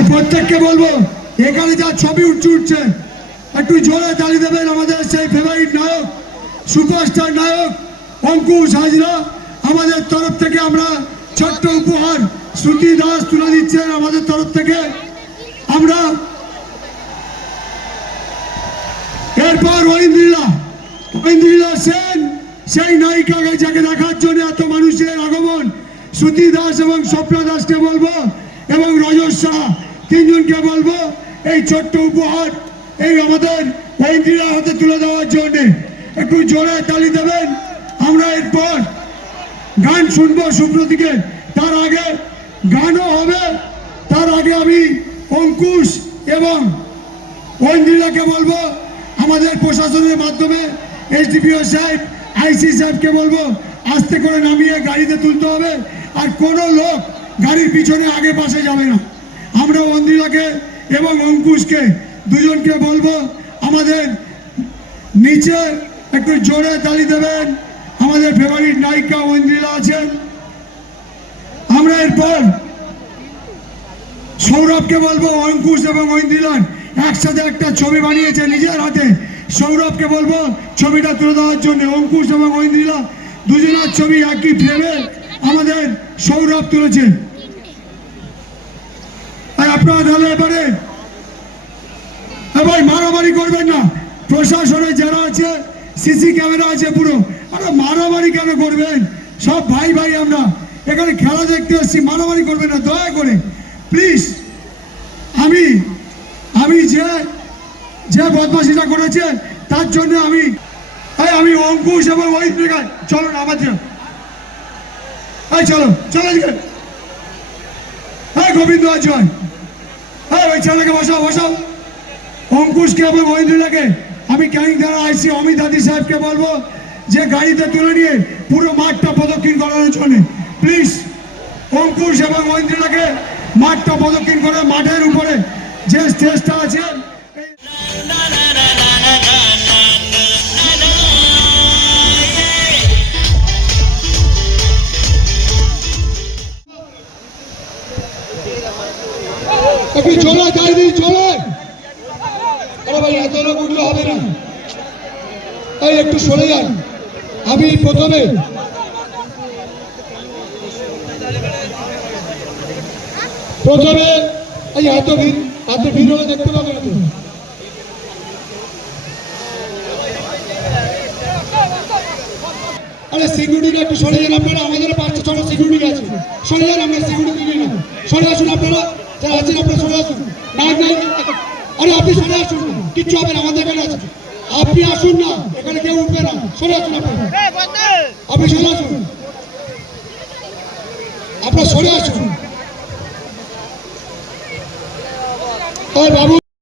আর প্রত্যেককে বলবো এখানে যা ছবি উঠছে একটু জোরে তালি দেবেন আমাদের সেই ফেভারিট নায়ক সুপারস্টার নায়ক অঙ্কুশ হাজরা। আমাদের তরফ থেকে আমরা ছোট্ট উপহার শ্রুতি দাস তুলে দিচ্ছেন আমাদের তরফ থেকে। আমরা এরপর ঐন্দ্রিলা সেন সেই নায়িকাকে যাকে দেখার জন্য এত মানুষের আগমন, শ্রুতি দাস এবং স্বপ্না দাসকে বলবো এবং রজত শাহ তিনজনকে বলবো এই ছোট্ট উপহার এই আমাদের ঐন্দ্রিলার হাতে তুলে দেওয়ার জন্য একটু জোরে তালি দেবেন। আমরা এরপর গান শুনবো সুপ্রতীকে, তার আগে গানও হবে। তার আগে আমি অঙ্কুশ এবং ঐন্দ্রিলাকে বলবো আমাদের প্রশাসনের মাধ্যমে এসডিপিও সাহেব আইসি সাহেবকে বলবো আস্তে করে নামিয়ে গাড়িতে তুলতে হবে, আর কোনো লোক গাড়ির পিছনে আগে পাশে যাবে না। আমরা ঐন্দ্রিলাকে এবং অঙ্কুশকে দুজনকে বলবো আমাদের নিচে একটু জোরে তালি দেবেন। আমাদের ফেভারিট নায়িকা ঐন্দ্রিলা আছেন। আমরা এরপর সৌরভকে বলবো অঙ্কুশ এবং ঐন্দ্রিলার একসাথে একটা ছবি বানিয়েছে নিজের হাতে, সৌরভকে বলবো ছবিটা তুলে দেওয়ার জন্য। অঙ্কুশ এবং ঐন্দ্রিলা দুজনের ছবি একই ফ্রেমে আমাদের সৌরভ তুলেছে। আপনারা তাহলে এবারে ভাই মারামারি করবেন না, প্রশাসনে যারা আছে সিসি ক্যামেরা আছে পুরো, আরে মারামারি কেন করবেন? সব ভাই ভাই আমরা এখানে খেলা দেখতে এসেছি, মারামারি করবেন না দয়া করে প্লিজ। আমি যে বদমাশিটা করেছে তার জন্য আমি অঙ্কুশ এবং ঐন্দ্রিলা চলো না আমার চলো চলো গোবিন্দ জয় ওই ছেলেকে বসাও। অঙ্কুশকে এবং ঐন্দ্রিলাকে আমি ক্যানিং থানা আইসি অমিত হাদি সাহেবকে বলবো যে গাড়িতে তুলে নিয়ে পুরো মাঠটা প্রদক্ষিণ করানোর জন্য প্লিজ। অঙ্কুশ এবং ঐন্দ্রিলাকে মাঠটা প্রদক্ষিণ করে মাঠের উপরে যে স্টেজটা আছে একটু চলো গাড়ি চলো। আরে ভাই এত লোক উঠলে হবে না, এই একটু সরে যান। আমি প্রথমে এই এত ভিড় হলে দেখতে পাবেন না। আরে সিকিউরিটি একটু সরে যান আপনারা, আমাদের 5-6 সিকিউরিটি আছে, সরে যান। আমরা সিকিউরিটি দিই না, সরে আসুন আপনারা যারা আছেন, আপনারা সরে আসুন। আরে আপনি সরে আসুন, কিচ্ছু হবে না, আমাদের এখানে আছে। আপনি আসুন না, এখানে কেউ উঠবে না, সরে আসুন আপনারা। আপনি সরে আসুন, আপনারা সরে আসুন। বাবু